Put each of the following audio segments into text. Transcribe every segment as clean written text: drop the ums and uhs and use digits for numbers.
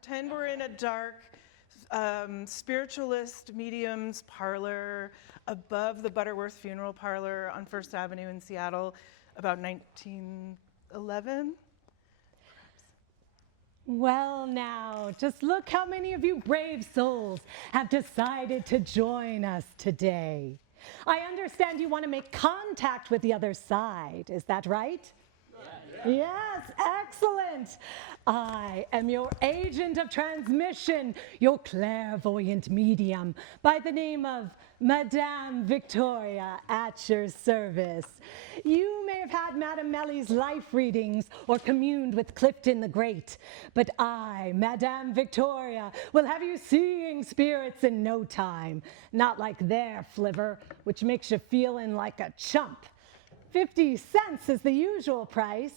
Pretend we're in a dark spiritualist medium's parlor above the Butterworth Funeral Parlor on First Avenue in Seattle, about 1911. Well, now, just look how many of you brave souls have decided to join us today. I understand you want to make contact with the other side. Is that right? Yes, excellent. I am your agent of transmission, your clairvoyant medium, by the name of Madame Victoria, at your service. You may have had Madame Melly's life readings or communed with Clifton the Great, but I, Madame Victoria, will have you seeing spirits in no time, not like their flivver, which makes you feeling like a chump. 50 cents is the usual price.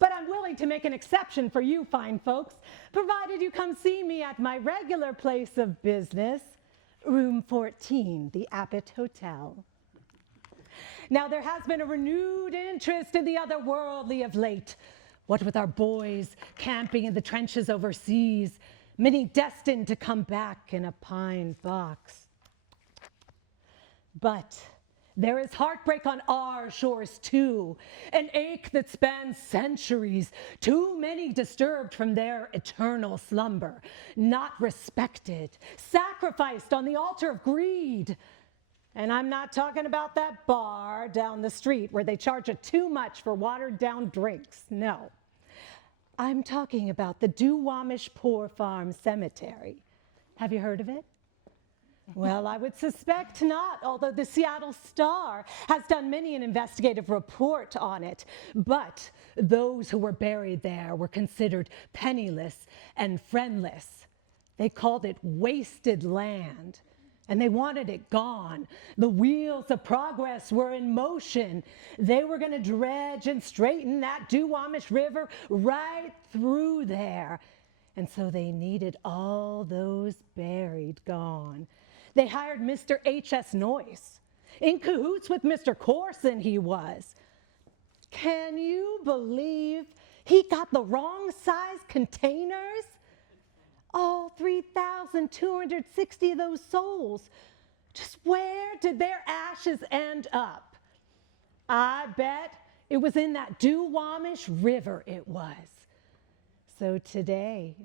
But I'm willing to make an exception for you fine folks, provided you come see me at my regular place of business, room 14, the Abbott Hotel. Now, there has been a renewed interest in the otherworldly of late. What with our boys camping in the trenches overseas, many destined to come back in a pine box. But there is heartbreak on our shores too, an ache that spans centuries, too many disturbed from their eternal slumber, not respected, sacrificed on the altar of greed. And I'm not talking about that bar down the street where they charge you too much for watered down drinks, no. I'm talking about the Duwamish Poor Farm Cemetery. Have you heard of it? Well, I would suspect not, although the Seattle Star has done many an investigative report on it. But those who were buried there were considered penniless and friendless. They called it wasted land, and they wanted it gone. The wheels of progress were in motion. They were going to dredge and straighten that Duwamish River right through there. And so they needed all those buried gone. They hired Mr. H.S. Noyce. In cahoots with Mr. Corson, he was. Can you believe he got the wrong size containers? All 3,260 of those souls. Just where did their ashes end up? I bet it was in that Duwamish River it was. So today,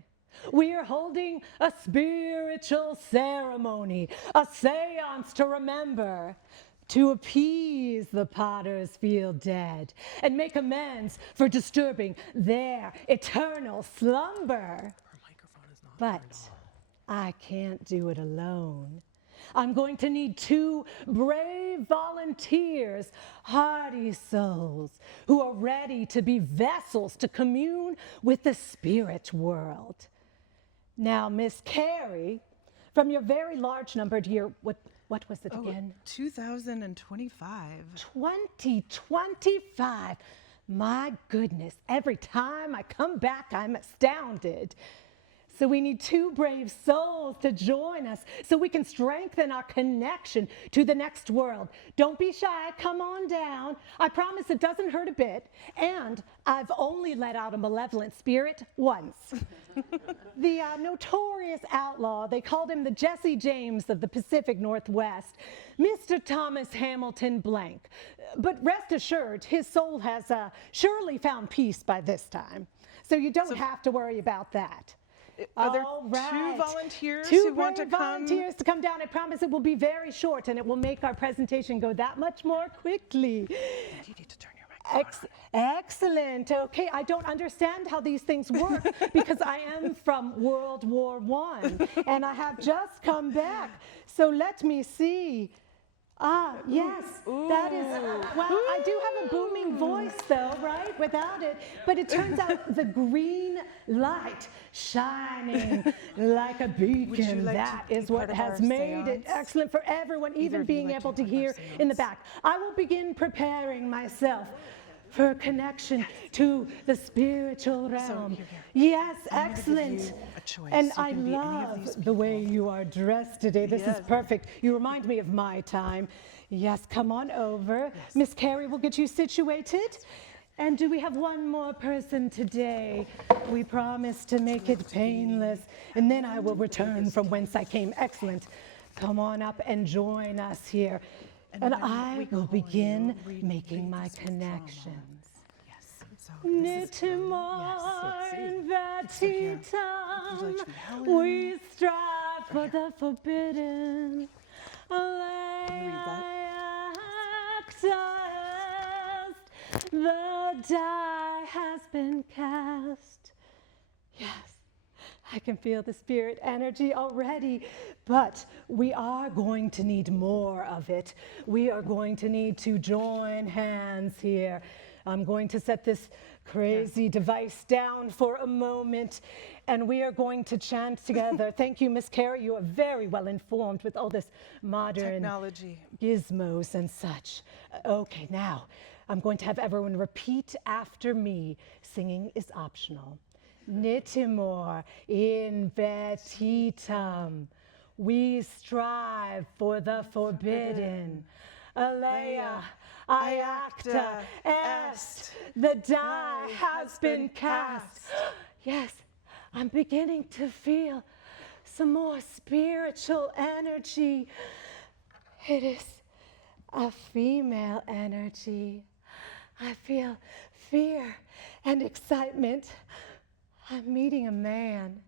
we are holding a spiritual ceremony, a séance to remember, to appease the Pottersfield dead and make amends for disturbing their eternal slumber. But I can't do it alone. I'm going to need 2 brave volunteers, hardy souls, who are ready to be vessels to commune with the spirit world. Now, Miss Cari, from your very large numbered year, what was it again? 2025. 2025. My goodness, every time I come back, I'm astounded. So we need 2 brave souls to join us so we can strengthen our connection to the next world. Don't be shy, come on down. I promise it doesn't hurt a bit. And I've only let out a malevolent spirit once. The notorious outlaw, they called him the Jesse James of the Pacific Northwest, Mr. Thomas Hamilton Blank. But rest assured, his soul has surely found peace by this time. So you don't have to worry about that. Are there 2 volunteers Two who want to come? volunteers to come down. I promise it will be very short and it will make our presentation go that much more quickly. You need to turn your microphone on. Excellent. Okay, I don't understand how these things work because I am from World War I and I have just come back. So let me see. Ah, yes, that is, well, I do have a booming voice though, right, without it, but it turns out the green light shining like a beacon, that is what has made it excellent for everyone, even being able to hear in the back. I will begin preparing myself for a connection to the spiritual realm. Yes, excellent. And I love the way you are dressed today. This is perfect. You remind me of my time. Yes, come on over. Miss Cari will get you situated. And do we have one more person today? We promise to make it painless, and then I will return from whence I came. Excellent. Come on up and join us here. And I will begin making my connections. Yes. So this is Nitimor in here. vetitum, we strive for the forbidden. The die has been cast. Yes, I can feel the spirit energy already, but we are going to need more of it. We are going to need to join hands here. I'm going to set this crazy device down for a moment, and we are going to chant together. Thank you, Miss Cari. You are very well informed with all this modern technology. Gizmos and such. Okay, now I'm going to have everyone repeat after me. Singing is optional. Nitimor in vetitum. We strive for the forbidden. Alea iacta est. The die has been cast. Yes, I'm beginning to feel some more spiritual energy. It is a female energy. I feel fear and excitement. I'm meeting a man.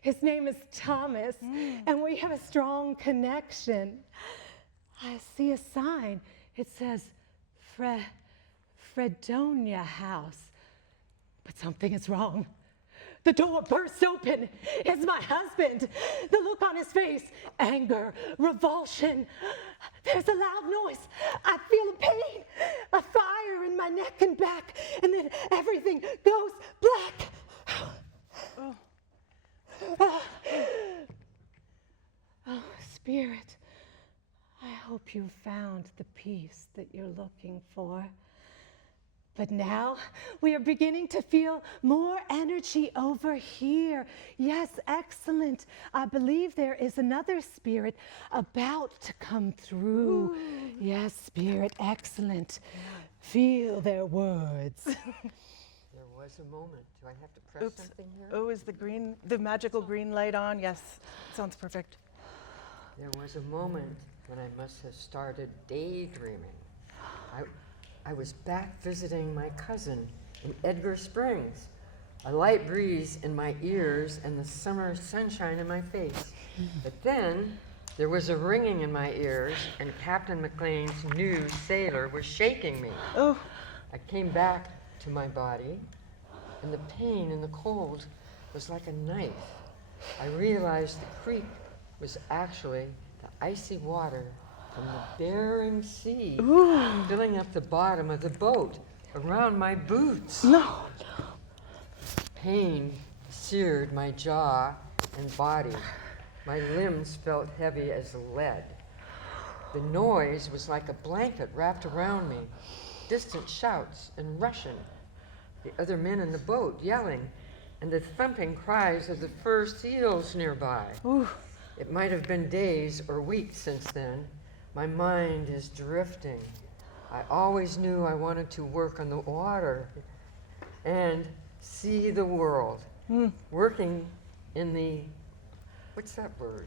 His name is Thomas, and we have a strong connection. I see a sign. It says Fredonia House. But something is wrong. The door bursts open. It's my husband. The look on his face, anger, revulsion. There's a loud noise. I feel a pain, a fire in my neck and back, and then everything goes black. Oh, Spirit, I hope you found the peace that you're looking for. But now we are beginning to feel more energy over here. Yes, excellent. I believe there is another spirit about to come through. Ooh. Yes, Spirit, excellent. Feel their words. There was a moment. Do I have to press something here? Oh, is the magical green light on? Yes, sounds perfect. There was a moment when I must have started daydreaming. I was back visiting my cousin in Edgar Springs, a light breeze in my ears and the summer sunshine in my face. But then there was a ringing in my ears, and Captain McLean's new sailor was shaking me. Oh. I came back to my body, and the pain and the cold was like a knife. I realized the creek was actually the icy water from the Bering Sea, filling up the bottom of the boat around my boots. No. Pain seared my jaw and body. My limbs felt heavy as lead. The noise was like a blanket wrapped around me. Distant shouts and Russian. The other men in the boat yelling, and the thumping cries of the fur seals nearby. Ooh. It might have been days or weeks since then. My mind is drifting. I always knew I wanted to work on the water and see the world. Working in the, what's that word?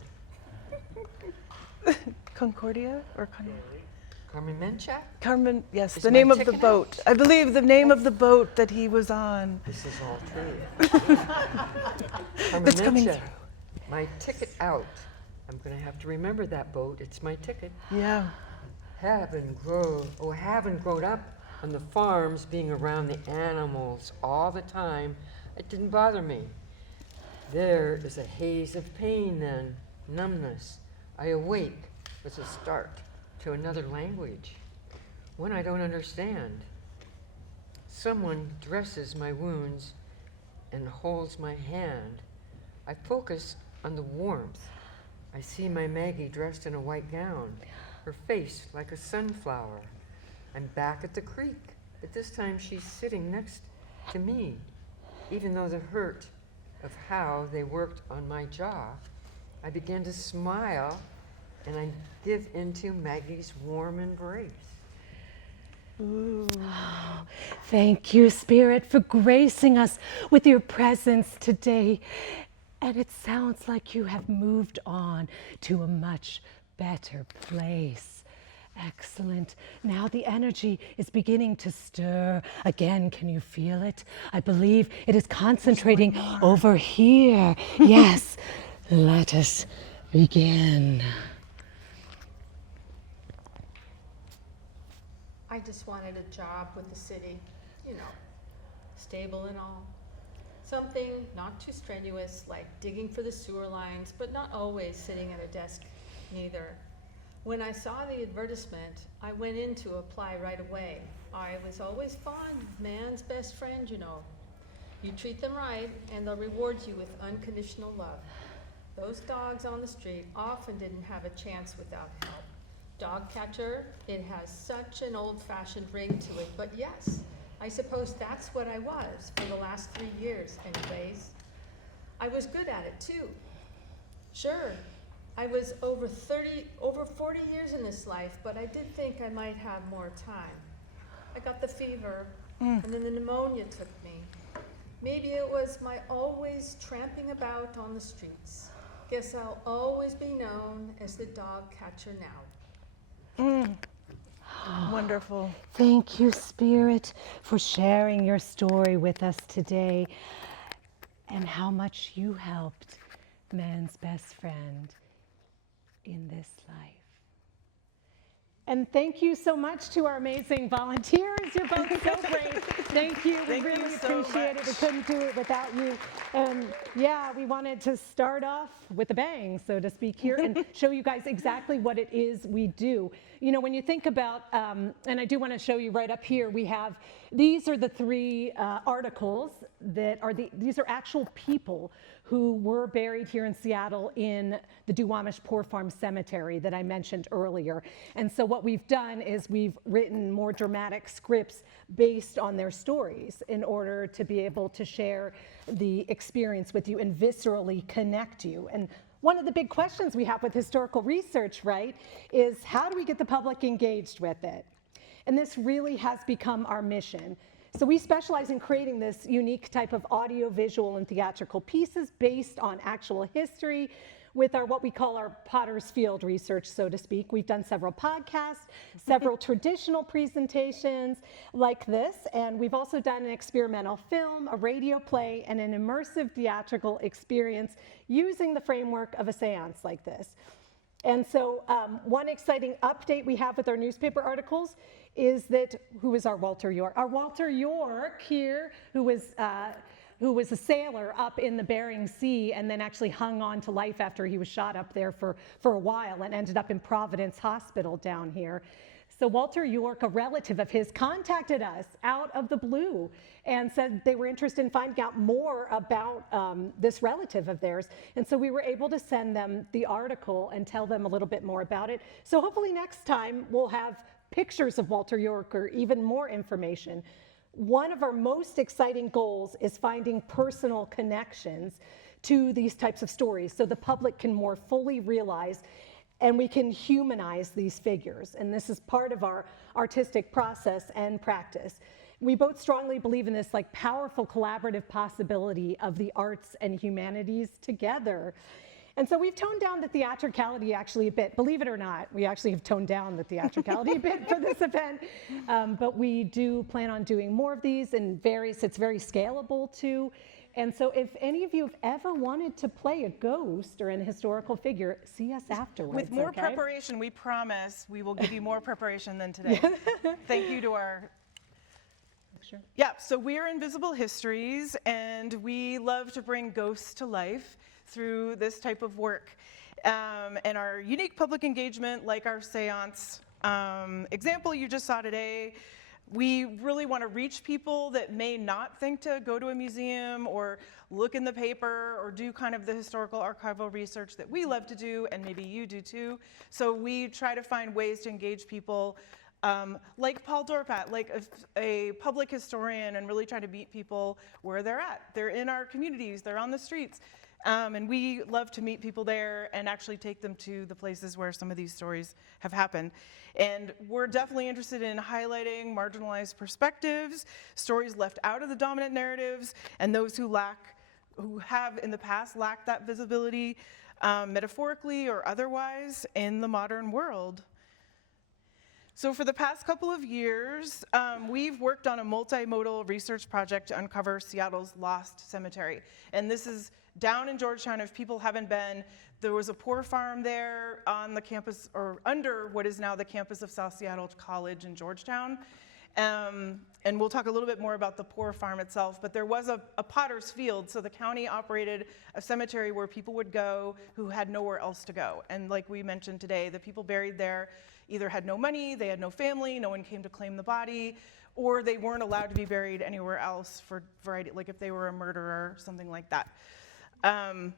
Concordia or Carmencha? Carmen, yes, Is the my name of the ticket boat. I believe the name of the boat that he was on. This is all true. It's coming Carmencha, through. my ticket out. I'm going to have to remember that boat. It's my ticket. Yeah. Having grown up on the farms, being around the animals all the time, it didn't bother me. There is a haze of pain then, numbness. I awake with a start to another language, one I don't understand. Someone dresses my wounds and holds my hand. I focus on the warmth. I see my Maggie dressed in a white gown, her face like a sunflower. I'm back at the creek, but this time she's sitting next to me, even though the hurt of how they worked on my jaw. I begin to smile, and I give into Maggie's warm embrace. Thank you, Spirit, for gracing us with your presence today. And it sounds like you have moved on to a much better place. Excellent. Now the energy is beginning to stir. Again, can you feel it? I believe it is concentrating over here. Yes. Let us begin. I just wanted a job with the city, stable and all. Something not too strenuous, like digging for the sewer lines, but not always sitting at a desk neither. When I saw the advertisement, I went in to apply right away. I was always fond of man's best friend, You treat them right, and they'll reward you with unconditional love. Those dogs on the street often didn't have a chance without help. Dog catcher, it has such an old-fashioned ring to it, but yes, I suppose that's what I was for the last 3 years anyways. I was good at it too. Sure, I was over 40 years in this life, but I did think I might have more time. I got the fever, and then the pneumonia took me. Maybe it was my always tramping about on the streets. Guess I'll always be known as the dog catcher now. Wonderful. Thank you, Spirit, for sharing your story with us today and how much you helped man's best friend in this life. And thank you so much to our amazing volunteers. You're both so great. Thank you. We Thank you really so appreciate it. We much. couldn't do it without you. And yeah, we wanted to start off with a bang, so to speak, here and show you guys exactly what it is we do. When you think about, and I do want to show you right up here, these are the 3 articles that are these are actual people who were buried here in Seattle in the Duwamish Poor Farm Cemetery that I mentioned earlier. And so what we've done is we've written more dramatic scripts based on their stories in order to be able to share the experience with you and viscerally connect you. And one of the big questions we have with historical research, right, is how do we get the public engaged with it? And this really has become our mission. So we specialize in creating this unique type of audio, visual, and theatrical pieces based on actual history with our what we call our Potter's Field research, so to speak. We've done several podcasts, several traditional presentations like this, and we've also done an experimental film, a radio play, and an immersive theatrical experience using the framework of a séance like this. And so one exciting update we have with our newspaper articles is that, who is our Walter York? Our Walter York here, who was a sailor up in the Bering Sea and then actually hung on to life after he was shot up there for a while and ended up in Providence Hospital down here. So Walter York, a relative of his, contacted us out of the blue and said they were interested in finding out more about this relative of theirs. And so we were able to send them the article and tell them a little bit more about it. So hopefully next time we'll have pictures of Walter York or even more information. One of our most exciting goals is finding personal connections to these types of stories so the public can more fully realize and we can humanize these figures. And this is part of our artistic process and practice. We both strongly believe in this powerful collaborative possibility of the arts and humanities together. And so we've toned down the theatricality actually a bit. Believe it or not, we actually have toned down the theatricality a bit for this event. But we do plan on doing more of these and it's very scalable too. And so if any of you have ever wanted to play a ghost or an historical figure, see us afterwards. With more okay? preparation, we promise we will give you more preparation than today. Thank you to our... Sure. Yeah, so we're Invisible Histories, and we love to bring ghosts to life through this type of work. And our unique public engagement, like our séance example you just saw today, we really want to reach people that may not think to go to a museum or look in the paper or do kind of the historical archival research that we love to do, and maybe you do too. So we try to find ways to engage people like Paul Dorpat, like a public historian, and really try to meet people where they're at. They're in our communities, they're on the streets. And we love to meet people there and actually take them to the places where some of these stories have happened. And we're definitely interested in highlighting marginalized perspectives, stories left out of the dominant narratives, and those who have in the past lacked that visibility, metaphorically or otherwise, in the modern world. So for the past couple of years, we've worked on a multimodal research project to uncover Seattle's lost cemetery. And this is down in Georgetown. If people haven't been, there was a poor farm there on the campus, or under what is now the campus of South Seattle College in Georgetown. And we'll talk a little bit more about the poor farm itself, but there was a potter's field, so the county operated a cemetery where people would go who had nowhere else to go. And like we mentioned today, the people buried there either had no money, they had no family, no one came to claim the body, or they weren't allowed to be buried anywhere else for variety, like if they were a murderer, something like that. And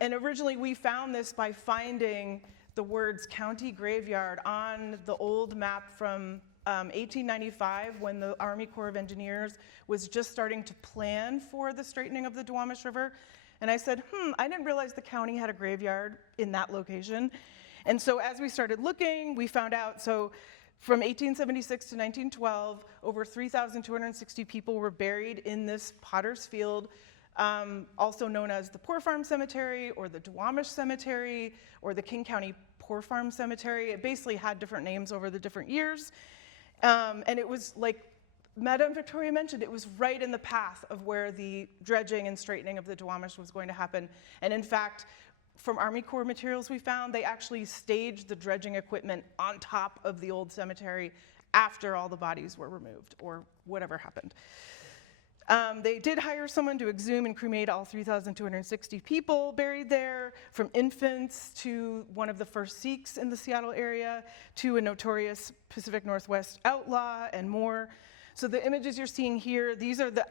originally we found this by finding the words county graveyard on the old map from 1895, when the Army Corps of Engineers was just starting to plan for the straightening of the Duwamish River. And I said, I didn't realize the county had a graveyard in that location. And so as we started looking, we found out, so from 1876 to 1912, over 3,260 people were buried in this potter's field, also known as the Poor Farm Cemetery, or the Duwamish Cemetery, or the King County Poor Farm Cemetery. It basically had different names over the different years. And it was, like Madame Victoria mentioned, it was right in the path of where the dredging and straightening of the Duwamish was going to happen. And in fact, from Army Corps materials we found, they actually staged the dredging equipment on top of the old cemetery after all the bodies were removed, or whatever happened. They did hire someone to exhume and cremate all 3,260 people buried there, from infants to one of the first Sikhs in the Seattle area, to a notorious Pacific Northwest outlaw, and more. So the images you're seeing here, these are the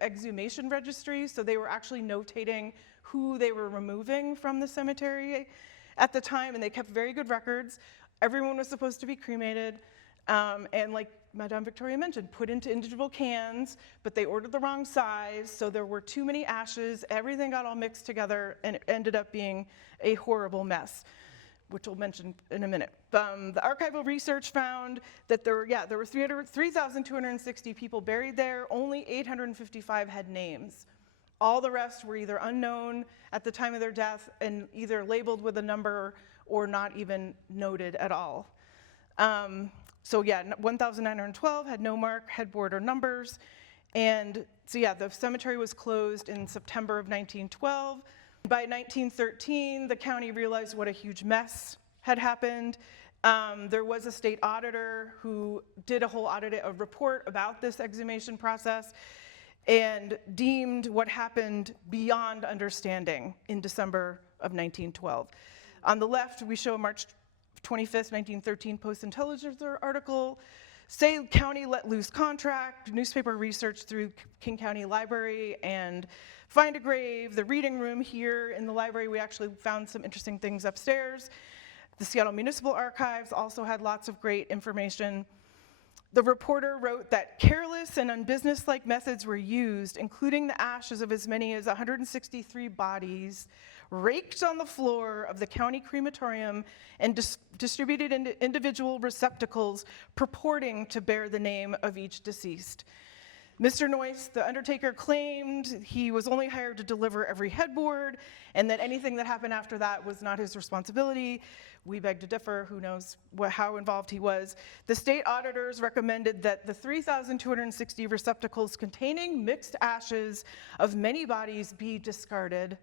exhumation registries, so they were actually notating who they were removing from the cemetery at the time, and they kept very good records. Everyone was supposed to be cremated, and like Madame Victoria mentioned, put into individual cans, but they ordered the wrong size, so there were too many ashes, everything got all mixed together, and it ended up being a horrible mess, which we'll mention in a minute. The archival research found that there were 3,260 people buried there, only 855 had names. All the rest were either unknown at the time of their death and either labeled with a number or not even noted at all. 1,912 had no mark, headboard, or numbers. And so the cemetery was closed in September of 1912. By 1913, the county realized what a huge mess had happened. There was a state auditor who did a whole a report about this exhumation process, and deemed what happened beyond understanding in December of 1912. On the left, we show a March 25th, 1913 Post-Intelligencer article, say county let loose contract, newspaper research through King County Library, and find a grave. The reading room here in the library, we actually found some interesting things upstairs. The Seattle Municipal Archives also had lots of great information. The reporter wrote that careless and unbusinesslike methods were used, including the ashes of as many as 163 bodies raked on the floor of the county crematorium and distributed into individual receptacles purporting to bear the name of each deceased. Mr. Noyce, the undertaker, claimed he was only hired to deliver every headboard, and that anything that happened after that was not his responsibility. We beg to differ. Who knows how involved he was. The state auditors recommended that the 3,260 receptacles containing mixed ashes of many bodies be discarded,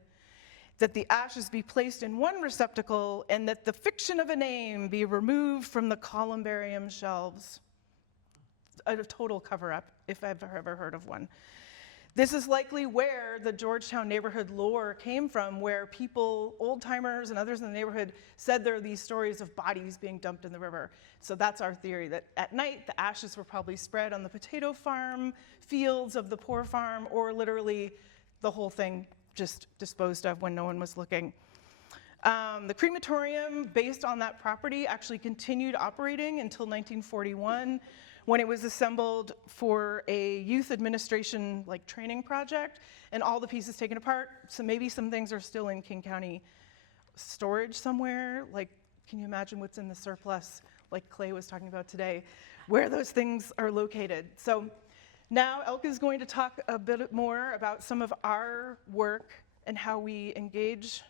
that the ashes be placed in one receptacle, and that the fiction of a name be removed from the columbarium shelves. A total cover-up, if I've ever heard of one. This is likely where the Georgetown neighborhood lore came from, where people, old-timers and others in the neighborhood, said there are these stories of bodies being dumped in the river. So that's our theory, that at night the ashes were probably spread on the potato farm, fields of the poor farm, or literally the whole thing just disposed of when no one was looking. The crematorium, based on that property, actually continued operating until 1941, when it was assembled for a youth administration like training project, and all the pieces taken apart. So maybe some things are still in King County storage somewhere. Like, can you imagine what's in the surplus, like Clay was talking about today, where those things are located? So now Elke is going to talk a bit more about some of our work and how we engage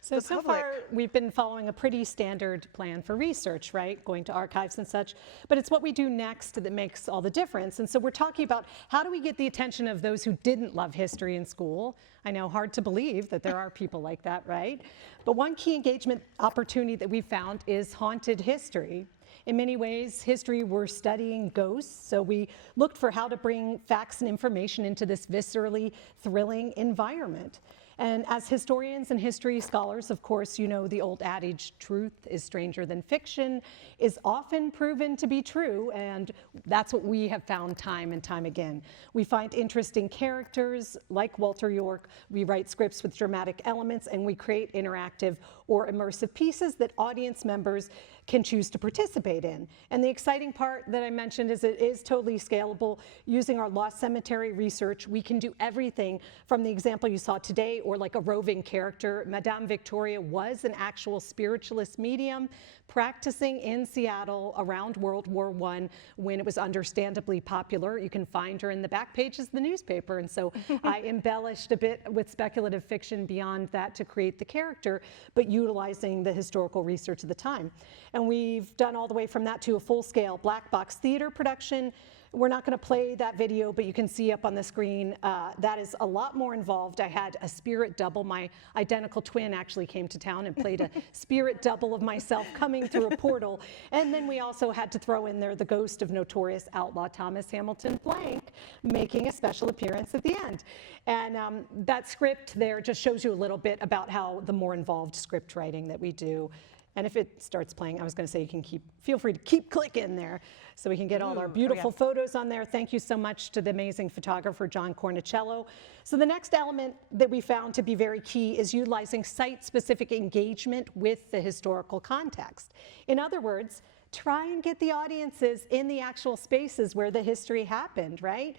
So the public. far, we've been following a pretty standard plan for research, right? Going to archives and such, but it's what we do next that makes all the difference. And so we're talking about how do we get the attention of those who didn't love history in school? I know, hard to believe that there are people like that, right? But one key engagement opportunity that we found is haunted history. In many ways, history, we're studying ghosts, so we looked for how to bring facts and information into this viscerally thrilling environment. And as historians and history scholars, of course, you know the old adage, truth is stranger than fiction, is often proven to be true, and that's what we have found time and time again. We find interesting characters like Walter York, we write scripts with dramatic elements, and we create interactive or immersive pieces that audience members can choose to participate in. And the exciting part that I mentioned is it is totally scalable. Using our Lost Cemetery research, we can do everything from the example you saw today, or like a roving character. Madame Victoria was an actual spiritualist medium practicing in Seattle around World War I when it was understandably popular. You can find her in the back pages of the newspaper. And so I embellished a bit with speculative fiction beyond that to create the character, but utilizing the historical research of the time. And we've done all the way from that to a full-scale black box theater production. We're not going to play that video, but you can see up on the screen, that is a lot more involved. I had a spirit double. My identical twin actually came to town and played a spirit double of myself coming through a portal. And then we also had to throw in there the ghost of notorious outlaw Thomas Hamilton Blank making a special appearance at the end. And that script there just shows you a little bit about how the more involved script writing that we do. And if it starts playing, I was going to say you can feel free to keep clicking there so we can get all our beautiful photos on there. Thank you so much to the amazing photographer, John Cornicello. So the next element that we found to be very key is utilizing site-specific engagement with the historical context. In other words, try and get the audiences in the actual spaces where the history happened, right?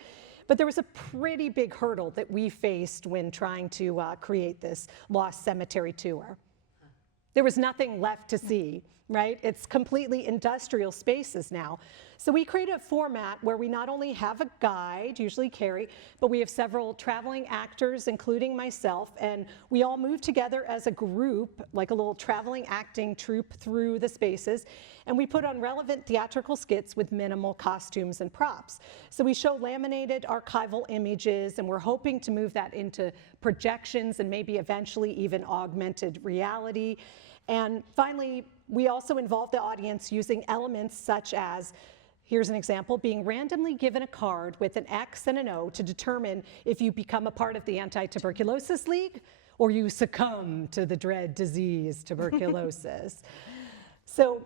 But there was a pretty big hurdle that we faced when trying to create this Lost Cemetery tour. There was nothing left to see, right? It's completely industrial spaces now. So we created a format where we not only have a guide, usually Cari, but we have several traveling actors, including myself, and we all move together as a group, like a little traveling acting troupe through the spaces, and we put on relevant theatrical skits with minimal costumes and props. So we show laminated archival images, and we're hoping to move that into projections and maybe eventually even augmented reality. And finally, we also involve the audience using elements such as, here's an example, being randomly given a card with an X and an O to determine if you become a part of the Anti-Tuberculosis League or you succumb to the dread disease, tuberculosis. So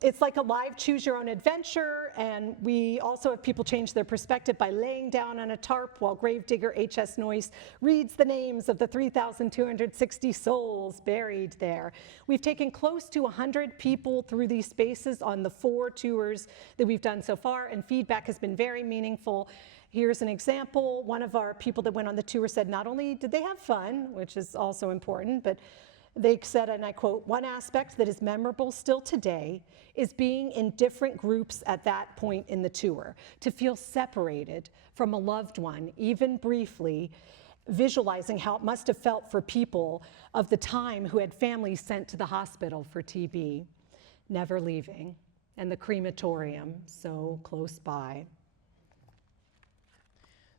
it's like a live choose your own adventure, and we also have people change their perspective by laying down on a tarp while gravedigger H.S. Noyce reads the names of the 3,260 souls buried there. We've taken close to 100 people through these spaces on the 4 tours that we've done so far, and feedback has been very meaningful. Here's an example. One of our people that went on the tour said not only did they have fun, which is also important, but they said, and I quote, "One aspect that is memorable still today is being in different groups at that point in the tour, to feel separated from a loved one, even briefly, visualizing how it must have felt for people of the time who had families sent to the hospital for TB, never leaving, and the crematorium so close by."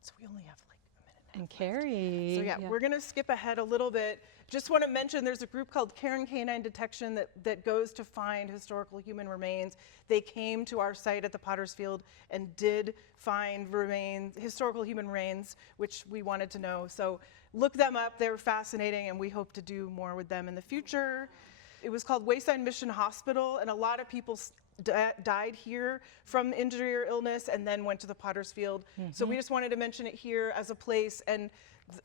So we only have like a minute. And Cari. So yeah, we're gonna skip ahead a little bit. Just want to mention there's a group called Karen Canine Detection that goes to find historical human remains. They came to our site at the Potter's Field and did find historical human remains, which we wanted to know. So look them up, they're fascinating, and we hope to do more with them in the future. It was called Wayside Mission Hospital, and a lot of people died here from injury or illness and then went to the Potter's Field. So we just wanted to mention it here as a place, and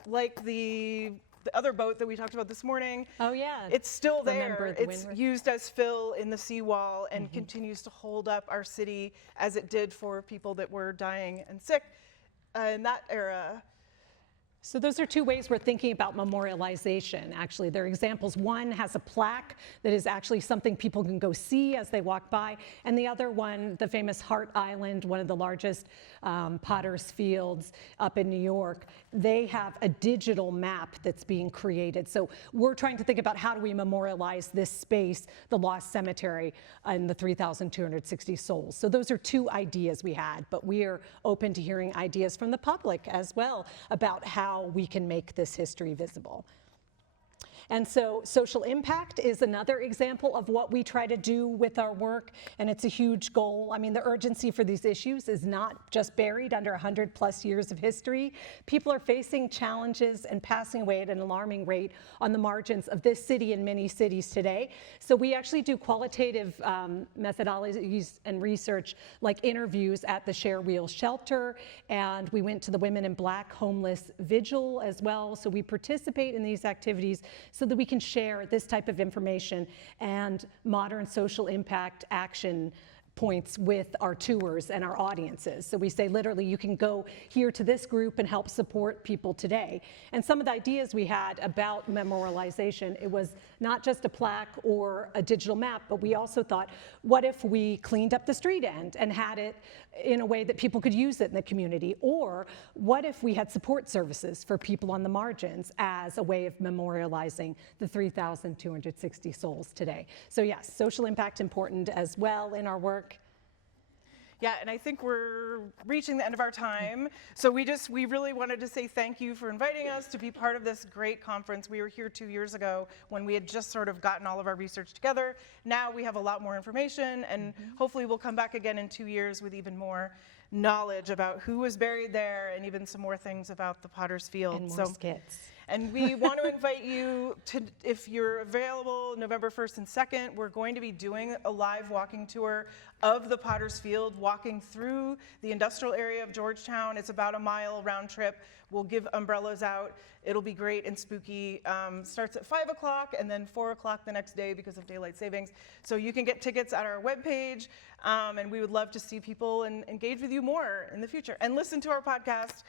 like the the other boat that we talked about this morning. Oh, yeah. It's still Remember there. the It's windward? used as fill in the seawall and continues to hold up our city as it did for people that were dying and sick in that era. So those are two ways we're thinking about memorialization, actually. They're examples. One has a plaque that is actually something people can go see as they walk by. And the other one, the famous Hart Island, one of the largest potter's fields up in New York, they have a digital map that's being created. So we're trying to think about how do we memorialize this space, the Lost Cemetery, and the 3,260 souls. So those are two ideas we had, but we are open to hearing ideas from the public as well about how we can make this history visible. And so social impact is another example of what we try to do with our work, and it's a huge goal. I mean, the urgency for these issues is not just buried under 100+ years of history. People are facing challenges and passing away at an alarming rate on the margins of this city and many cities today. So we actually do qualitative methodologies and research, like interviews at the Share Wheel shelter, and we went to the Women in Black Homeless Vigil as well. So we participate in these activities so that we can share this type of information and modern social impact action points with our tours and our audiences. So we say literally you can go here to this group and help support people today. And some of the ideas we had about memorialization, it was not just a plaque or a digital map, but we also thought, what if we cleaned up the street end and had it in a way that people could use it in the community? Or what if we had support services for people on the margins as a way of memorializing the 3,260 souls today? So yes, social impact important as well in our work. Yeah, and I think we're reaching the end of our time. So we really wanted to say thank you for inviting us to be part of this great conference. We were here 2 years ago when we had just sort of gotten all of our research together. Now we have a lot more information, and hopefully we'll come back again in 2 years with even more knowledge about who was buried there and even some more things about the Potter's Field. And more skits. And we want to invite you to, if you're available, November 1st and 2nd, we're going to be doing a live walking tour of the Potter's Field, walking through the industrial area of Georgetown. It's about a mile round trip. We'll give umbrellas out. It'll be great and spooky. Starts at 5 o'clock and then 4 o'clock the next day because of daylight savings. So you can get tickets at our webpage, and we would love to see people and engage with you more in the future. And listen to our podcast,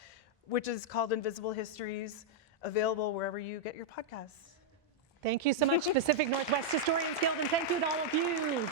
which is called Invisible Histories, available wherever you get your podcasts. Thank you so much, Pacific Northwest Historians Guild, and thank you to all of you.